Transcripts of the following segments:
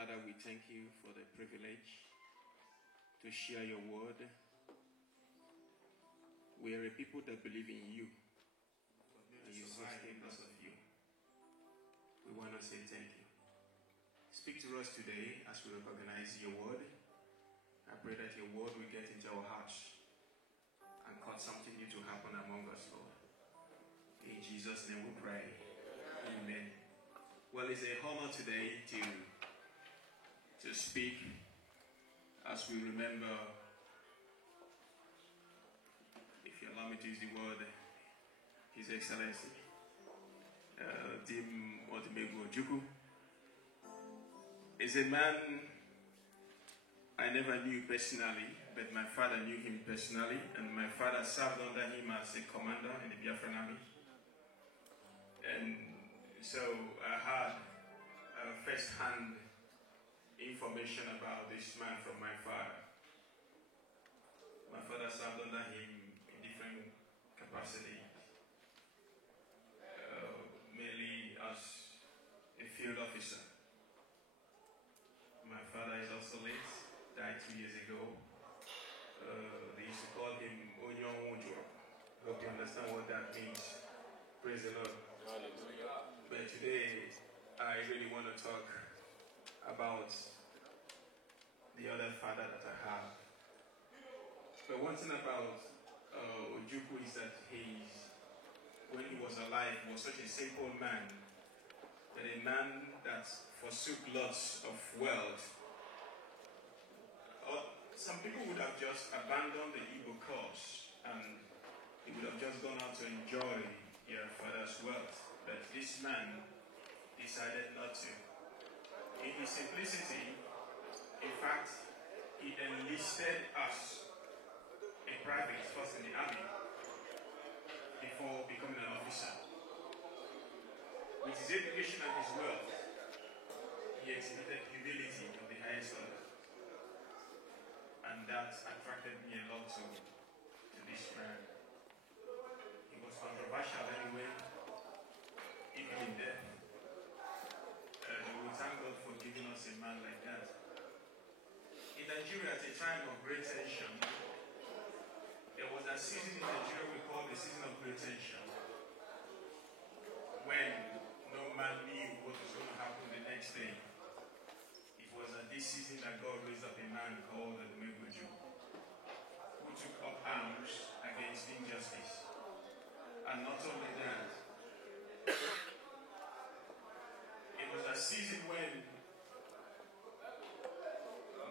Father, we thank you for the privilege to share your word. We are a people that believe in you, and you sustain because of you. We want to say thank you. Speak to us today as we recognize your word. I pray that your word will get into our hearts and cause something new to happen among us, Lord. In Jesus' name we pray. Amen. Well, it's a honor today to speak as we remember, if you allow me to use the word, His Excellency, Dim Odumegwu Ojukwu, is a man I never knew personally, but my father knew him personally, and my father served under him as a commander in the Biafran army. And so I had first-hand information about this man from my father. My father served under him in different capacities, mainly as a field officer. My father is also late, died 2 years ago. They used to call him Onyon Wunjo. Hope you understand what that means. Praise the Lord. But today, I really want to talk about the other father that I have. But one thing about Ojukwu is that when he was alive, he was such a simple man, but a man that forsook lots of wealth. Some people would have just abandoned the Igbo cause and he would have just gone out to enjoy their father's wealth. But this man decided not to. In his simplicity, in fact, he enlisted as a private first in the army before becoming an officer. With his education and his wealth, he exhibited humility of the highest order. And that attracted me a lot to this man. He was controversial anyway, even in death. We thank God for giving us a man like that. In Nigeria, at a time of great tension, there was a season in Nigeria we call the season of great tension, when no man knew what was going to happen the next day. It was at this season that God raised up a man called Odumegwu Ojukwu, who took up arms against injustice. And not only that, it was a season when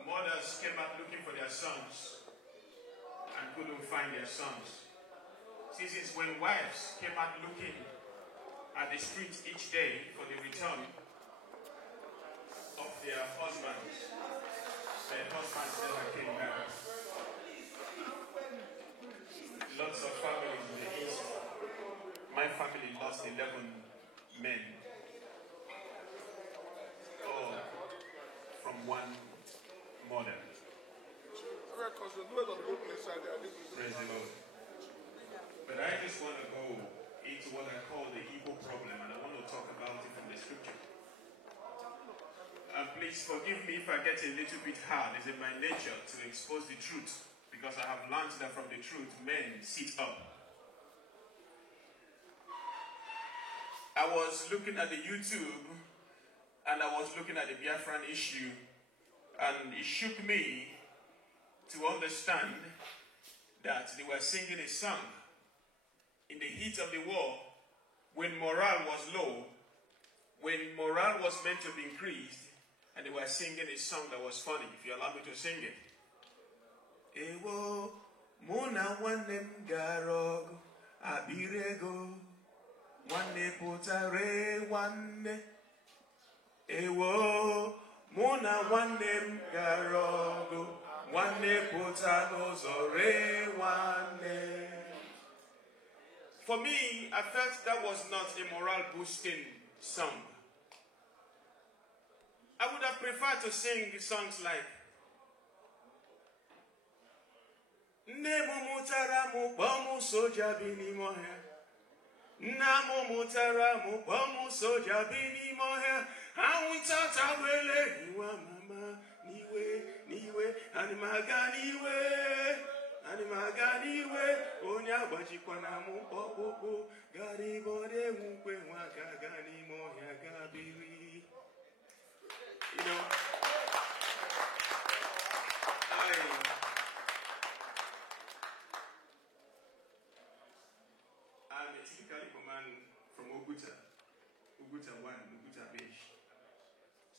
mothers came out looking for their sons and couldn't find their sons. Seasons when wives came out looking at the streets each day for the return of their husbands. Their husbands never came back. Lots of families in the East. My family lost 11 men. All from one mother. Praise the Lord. But I just want to go into what I call the Igbo problem, and I want to talk about it from the scripture. And please forgive me if I get a little bit hard. It's in my nature to expose the truth, because I have learned that from the truth, men sit up. I was looking at the YouTube, and I was looking at the Biafran issue, and it shook me to understand that they were singing a song in the heat of the war, when morale was low, when morale was meant to be increased, and they were singing a song that was funny. If you allow me to sing it. Ewo muna wanem garog abirego wane potare wane. Ewo muna wanem garog wane potano zore wane. For me, I felt that was not a morale boosting song. I would have preferred to sing songs like Nemu mutara mu bomu soja bini mohe. Namu mutara mu bomu soja bini mohe. Aunta wele niwa mama niwe animaga niwe onya gbajikwana mu okpokpo gari bode nkwe nwaka gani mohia gabiri. You know, I'm a typical Igbo man from Oguta 1, Oguta Beach.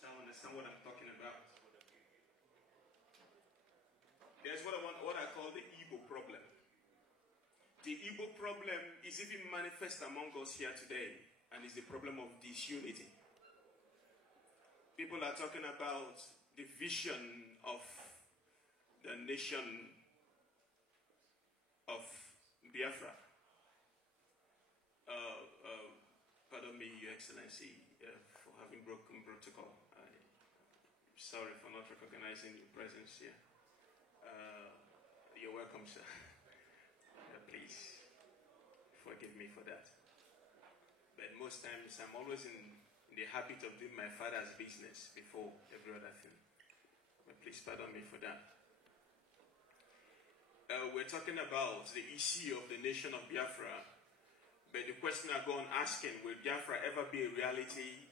So I understand what I'm talking about. There's what I call the Igbo problem. The Igbo problem is even manifest among us here today, and is the problem of disunity. People are talking about the vision of the nation of Biafra. Pardon me, Your Excellency, for having broken protocol. I'm sorry for not recognizing your presence here. You're welcome, sir. Please forgive me for that. But most times I'm always in the habit of doing my father's business before every other thing. But please pardon me for that. We're talking about the issue of the nation of Biafra. But the question I go on asking, will Biafra ever be a reality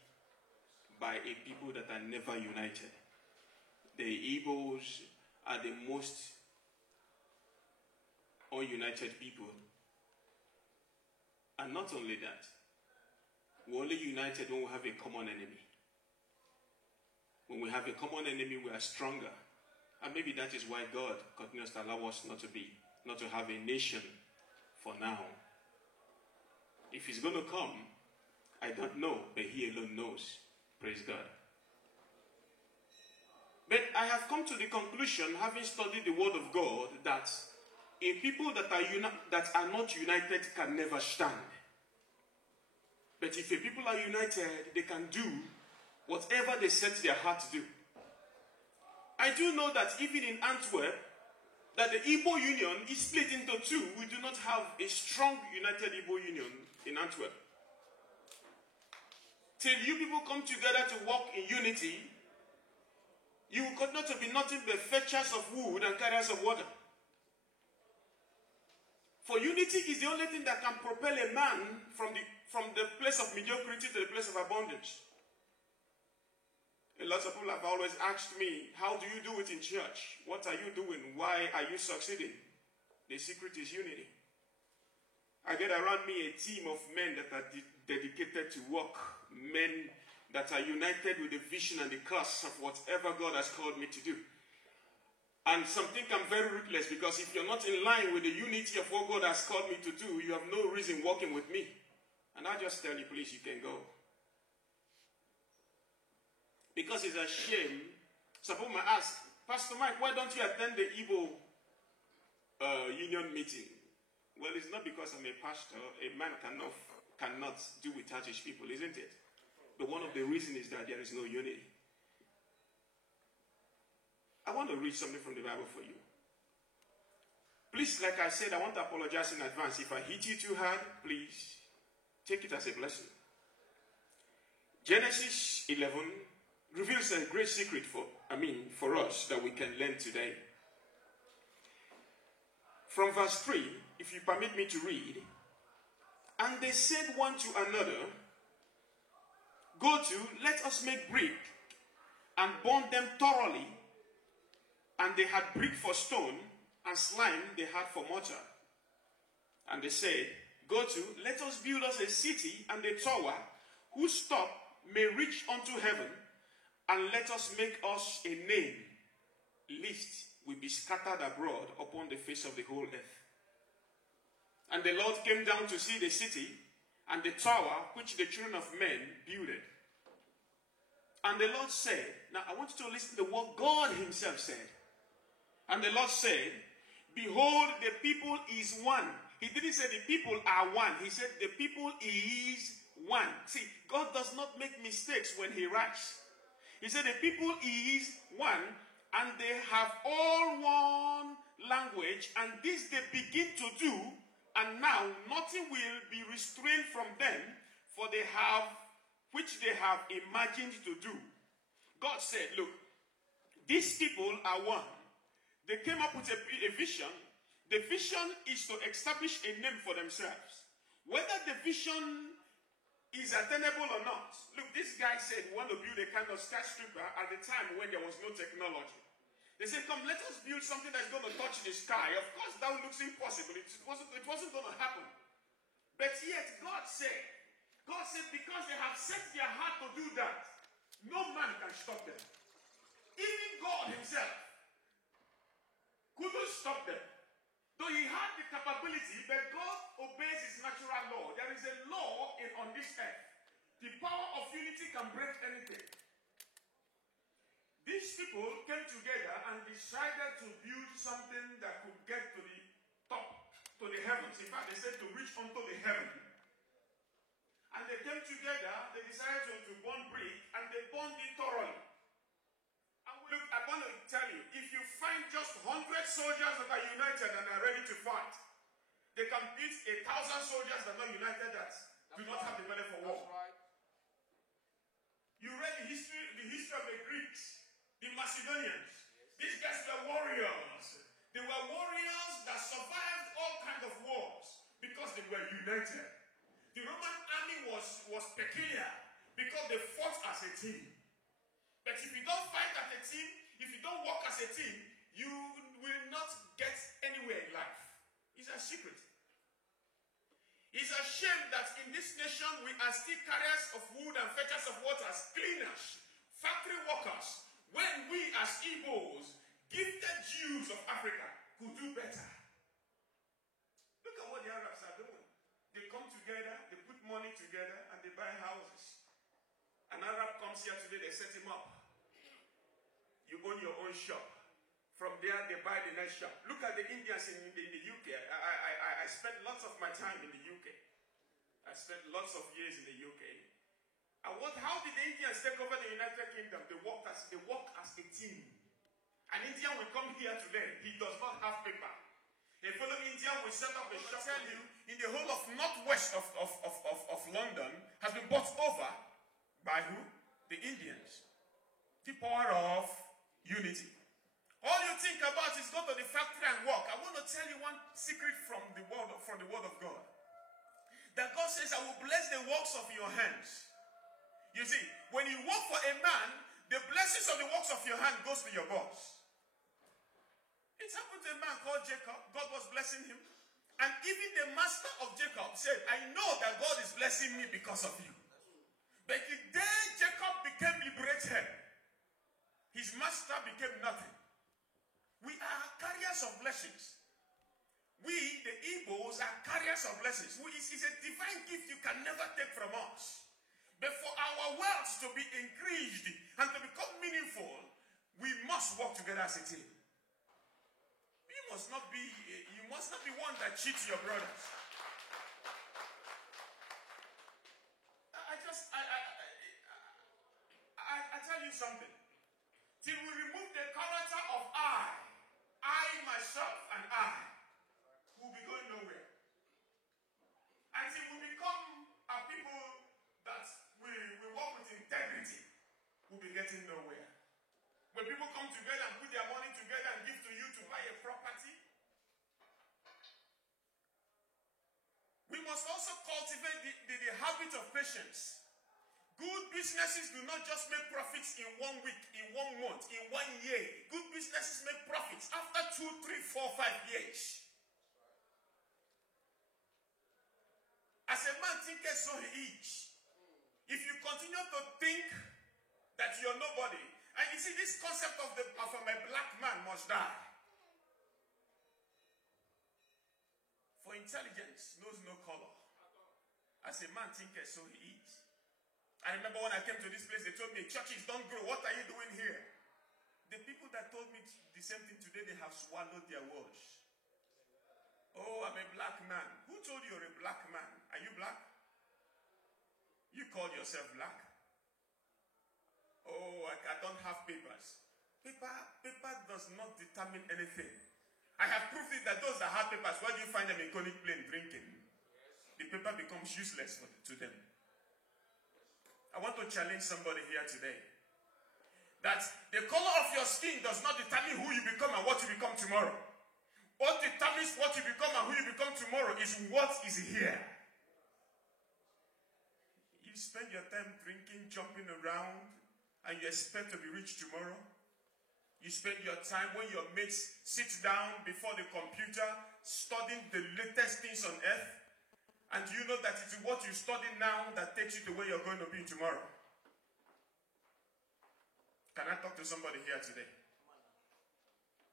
by a people that are never united? The Igbos are the most ununited people. And not only that, we're only united when we have a common enemy. When we have a common enemy, we are stronger. And maybe that is why God continues to allow us not to have a nation for now. If he's going to come, I don't know, but he alone knows. Praise God. But I have come to the conclusion, having studied the Word of God, that a people that are not united can never stand. But if a people are united, they can do whatever they set their heart to do. I do know that even in Antwerp, that the Igbo Union is split into two. We do not have a strong united Igbo Union in Antwerp. Till you people come together to walk in unity, you will continue to be nothing but fetchers of wood and carriers of water. For unity is the only thing that can propel a man from the place of mediocrity to the place of abundance. A lot of people have always asked me, how do you do it in church? What are you doing? Why are you succeeding? The secret is unity. I get around me a team of men that are dedicated to work. Men that are united with the vision and the cause of whatever God has called me to do. And something I'm very ruthless, because if you're not in line with the unity of what God has called me to do, you have no reason working with me. And I just tell you, please, you can go. Because it's a shame. Suppose I ask, Pastor Mike, why don't you attend the Igbo union meeting? Well, it's not because I'm a pastor. A man cannot do without his people, isn't it? But one of the reasons is that there is no unity. I want to read something from the Bible for you. Please, like I said, I want to apologize in advance. If I hit you too hard, please take it as a blessing. Genesis 11 reveals a great secret for us that we can learn today. From verse 3, if you permit me to read, and they said one to another, go to, let us make brick, and burn them thoroughly. And they had brick for stone, and slime they had for mortar. And they said, go to, let us build us a city and a tower, whose top may reach unto heaven, and let us make us a name, lest we be scattered abroad upon the face of the whole earth. And the Lord came down to see the city and the tower which the children of men builded. And the Lord said, now I want you to listen to what God himself said. And the Lord said, behold, the people is one. He didn't say the people are one. He said the people is one. See, God does not make mistakes when he writes. He said the people is one, and they have all one language, and this they begin to do, and now nothing will be restrained from them, for they have which they have imagined to do. God said, look, these people are one. They came up with a vision. The vision is to establish a name for themselves. Whether the vision is attainable or not. Look, this guy said we want to build a kind of skyscraper at the time when there was no technology. They said, come, let us build something that's going to touch the sky. Of course, that looks impossible. It wasn't going to happen. But yet, God said, because they have set their heart to do that, no man can stop them. Even God himself couldn't stop them. Though he had the capability, but God obeys his natural law. There is a law on this earth. The power of unity can break anything. These people came together and decided to build something that could get to the top, to the heavens. In fact, they said to reach onto the heaven. And they came together, they decided to burn brick, and they burned it thoroughly. And look, I want to tell you, if you find just 100 soldiers that are united and are ready to fight, they can beat 1,000 soldiers that are not united, that do not have the money for war. Right. You read the history of the Greeks, the Macedonians. Yes. These guys were warriors. They were warriors that survived all kinds of wars because they were united. The Roman army was peculiar because they fought as a team. But if you don't fight as a team, if you don't work as a team, you will not get anywhere in life. It's a secret. It's a shame that in this nation we are still carriers of wood and fetchers of waters, cleaners, factory workers, when we as Igbos, gifted Jews of Africa, could do better. Look at what the Arabs are doing. They come together, they put money together, and they buy houses. An Arab comes here today, they set him up. You own your own shop. From there, they buy the next shop. Look at the Indians in the UK. I spent lots of my time in the UK. I spent lots of years in the UK. And how did the Indians take over the United Kingdom? They work as a team. An Indian will come here today. He does not have paper. A fellow Indian will set up a shop. I tell you, in the whole of northwest of London has been bought over by who? The Indians. The power of unity. All you think about is go to the factory and work. I want to tell you one secret from the word of God. That God says, I will bless the works of your hands. You see, when you work for a man, the blessings of the works of your hand goes to your boss. It happened to a man called Jacob. God was blessing him. And even the master of Jacob said, I know that God is blessing me because of you. But the day Jacob became liberated, his master became nothing. We are carriers of blessings. We, the Igbos, are carriers of blessings. It's a divine gift you can never take from us. But for our wealth to be increased and to become meaningful, we must work together as a team. You must not be one that cheats your brothers. I tell you something. Till we remove the character of I myself and I, will be going nowhere. Until we become a people that we work with integrity, we'll be getting nowhere. When people come together and put their money together and give to you to buy a property, we must also cultivate the habit of patience. Good businesses do not just make profits in 1 week, in 1 month, in 1 year. Good businesses make profits after 2, 3, 4, 5 years. As a man thinketh, so he is. If you continue to think that you're nobody, and you see this concept of a black man must die. For intelligence knows no color. As a man thinketh, so he is. I remember when I came to this place, they told me, churches don't grow. What are you doing here? The people that told me the same thing today, they have swallowed their words. Oh, I'm a black man. Who told you you're a black man? Are you black? You call yourself black. Oh, I don't have papers. Paper does not determine anything. I have proved it that those that have papers, where do you find them in Conic Plain drinking? The paper becomes useless to them. I I want to challenge somebody here today. That the color of your skin does not determine who you become and what you become tomorrow. What determines what you become and who you become tomorrow is what is here. You spend your time drinking, jumping around, and you expect to be rich tomorrow. You spend your time when your mates sit down before the computer studying the latest things on earth. And you know that it is what you study now that takes you to where you're going to be tomorrow. Can I talk to somebody here today?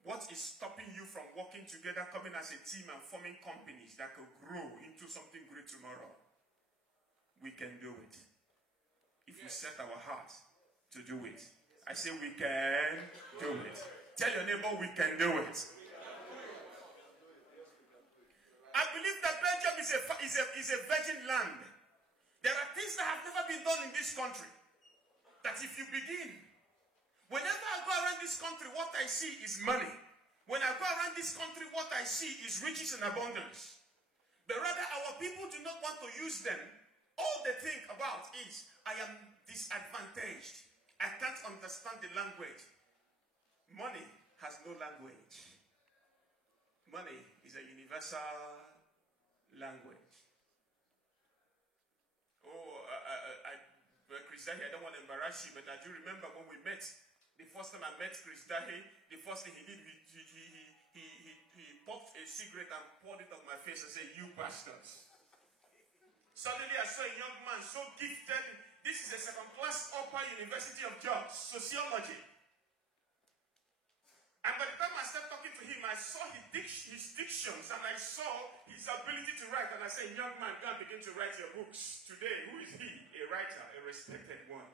What is stopping you from working together, coming as a team and forming companies that could grow into something great tomorrow? We can do it. If we set our hearts to do it. I say we can do it. Tell your neighbor we can do it. I believe that Belgium is a virgin land. There are things that have never been done in this country. That if you begin, whenever I go around this country, what I see is money. When I go around this country, what I see is riches and abundance. But rather, our people do not want to use them. All they think about is, I am disadvantaged. I can't understand the language. Money has no language. Money is a universal language. Chris Dahi, I don't want to embarrass you, but I do remember when we met. The first time I met Chris Dahi, the first thing he did, he popped a cigarette and poured it on my face and said, "You bastards." Suddenly I saw a young man so gifted. This is a second-class Upper University of Jobs, sociology. And by the time I started talking to him, I saw his dictions and I saw his ability to write. And I said, "Young man, go and begin to write your books. Today, who is he? A writer, a respected one."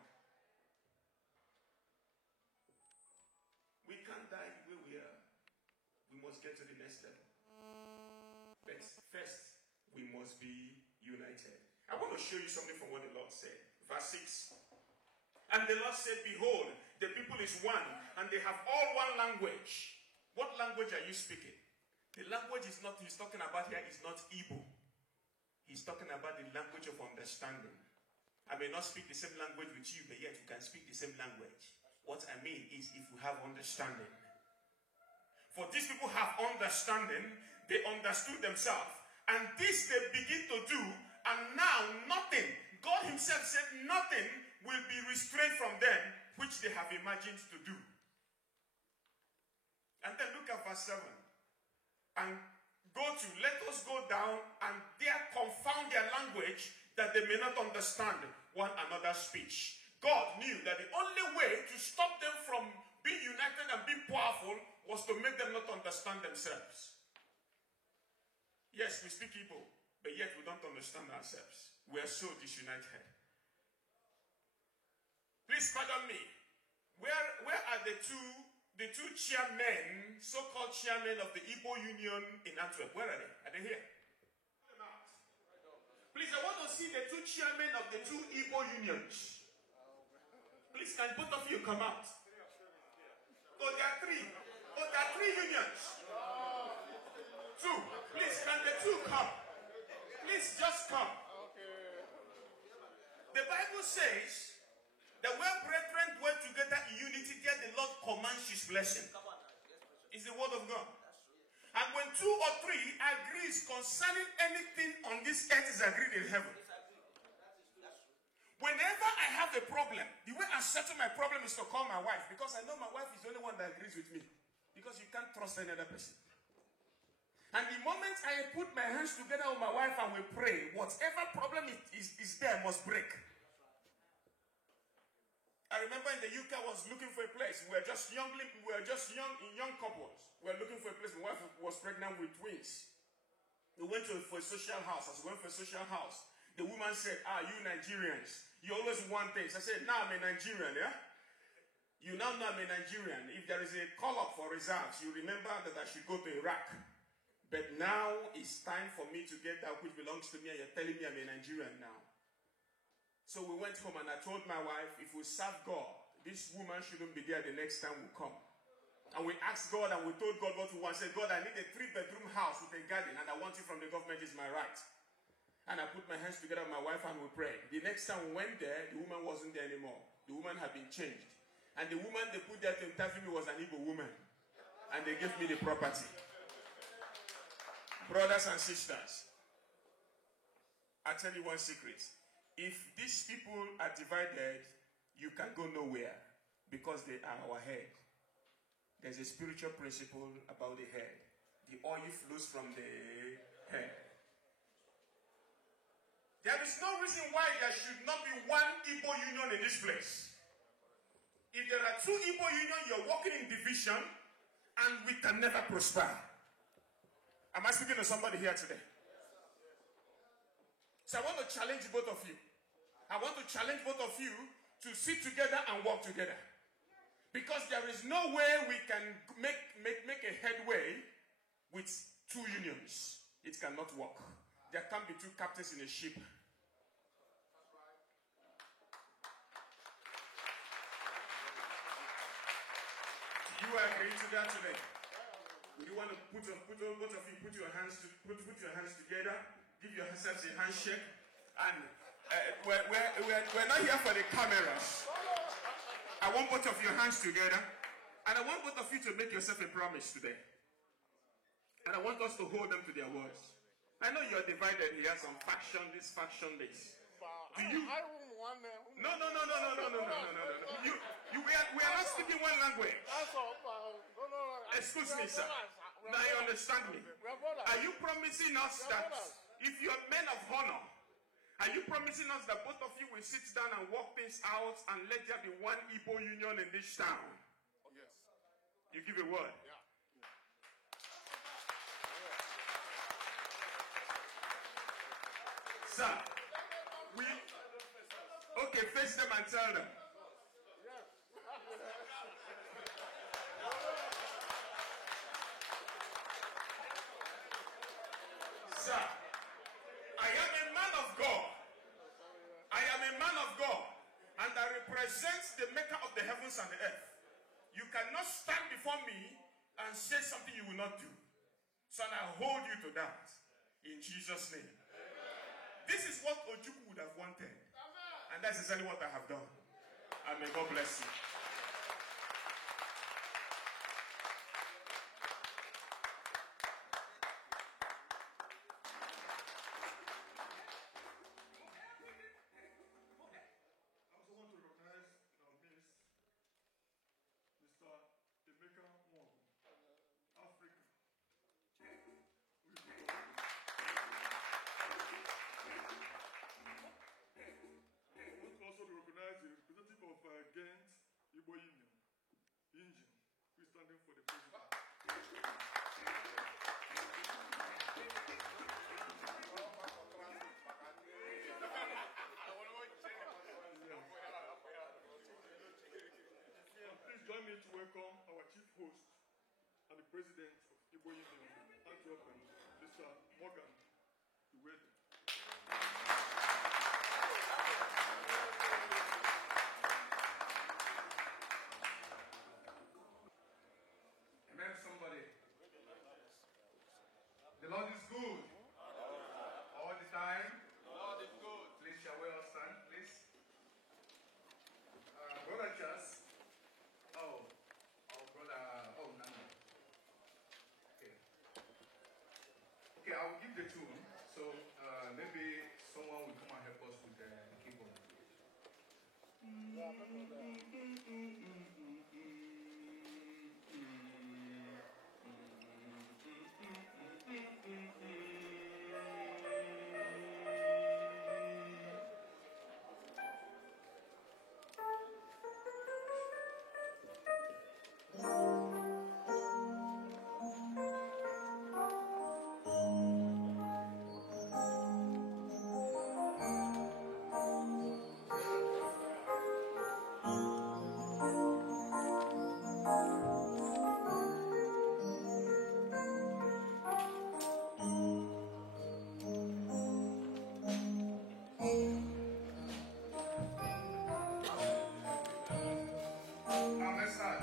We can't die where we are. We must get to the next level. But first, we must be united. I want to show you something from what the Lord said. Verse 6. And the Lord said, "Behold, the people is one, and they have all one language." What language are you speaking? The language he's talking about here is not Igbo. He's talking about the language of understanding. I may not speak the same language with you, but yet you can speak the same language. What I mean is if you have understanding. For these people have understanding, they understood themselves. And this they begin to do, and now nothing, God himself said nothing will be restrained from them, which they have imagined to do. And then look at verse 7. And let us go down and there confound their language that they may not understand one another's speech. God knew that the only way to stop them from being united and being powerful was to make them not understand themselves. Yes, we speak Igbo, but yet we don't understand ourselves. We are so disunited. Please pardon me. Where are the two chairmen, so-called chairmen of the Igbo Union in Antwerp? Where are they? Are they here? Please, I want to see the two chairmen of the two Igbo unions. Please, can both of you come out? Oh, there are three. Oh, there are three unions. Two. Please, can the two come? Please, just come. The Bible says that where brethren dwell together in unity, there the Lord commands his blessing. It's the word of God. And when two or three agrees concerning anything on this earth is agreed in heaven. Whenever I have a problem, the way I settle my problem is to call my wife, because I know my wife is the only one that agrees with me. Because you can't trust any other person. And the moment I put my hands together with my wife and we pray, whatever problem is there must break. I remember in the UK I was looking for a place. We were just young couples. We were looking for a place. My wife was pregnant with twins. We went for a social house. As we went for a social house, the woman said, "You Nigerians, you always want things." I said, "Now I'm a Nigerian, yeah? You now know I'm a Nigerian. If there is a call-up for reserves, you remember that I should go to Iraq. But now it's time for me to get that which belongs to me, and you're telling me I'm a Nigerian now." So we went home and I told my wife, if we serve God, this woman shouldn't be there the next time we come. And we asked God and we told God what we want. I said, "God, I need a 3-bedroom house with a garden and I want it from the government. It's my right." And I put my hands together with my wife and we prayed. The next time we went there, the woman wasn't there anymore. The woman had been changed. And the woman they put there to interview me was an Igbo woman. And they gave me the property. Brothers and sisters, I tell you one secret. If these people are divided, you can go nowhere because they are our head. There's a spiritual principle about the head. The oil flows from the head. There is no reason why there should not be one Igbo union in this place. If there are two Igbo unions, you're working in division and we can never prosper. Am I speaking to somebody here today? So I want to challenge both of you. I want to challenge both of you to sit together and work together. Because there is no way we can make a headway with two unions. It cannot work. There can't be two captains in a ship. You are agreeing to that today? Do you want to put both of you put your hands together, give yourselves a handshake, and we're not here for the cameras. I want both of your hands together, and I want both of you to make yourself a promise today. And I want us to hold them to their words. I know you're divided here, some faction this, faction this. Do you? No. We are not speaking one language. Excuse me, sir. Now you understand me. Are you promising us that if you're men of honor, are you promising us that both of you will sit down and work things out and let there be one Igbo union in this town? Yes. You give a word? Yeah. Sir, okay, face them and tell them. Sir, I am a man of God. I am a man of God, and I represent the maker of the heavens and the earth. You cannot stand before me and say something you will not do. So I hold you to that in Jesus' name. This is what Ojukwu would have wanted. And that's exactly what I have done. And may God bless you. I also want to recognize Mr. Emeka Nwagu, Africa. Also to recognize the representative of Ghent Igbo Union, Engine, who is standing for the president. Please join me to welcome our chief host and the president of Igbo Union, Antwerp, Mr. Morgan Iwede. Somebody. The Lord is good. All the time. The Lord is good. Please shall we all stand, please? Brother Chas. Nana. Okay, I'll give the tune. So maybe someone will come and help us with the keyboard. Let's start.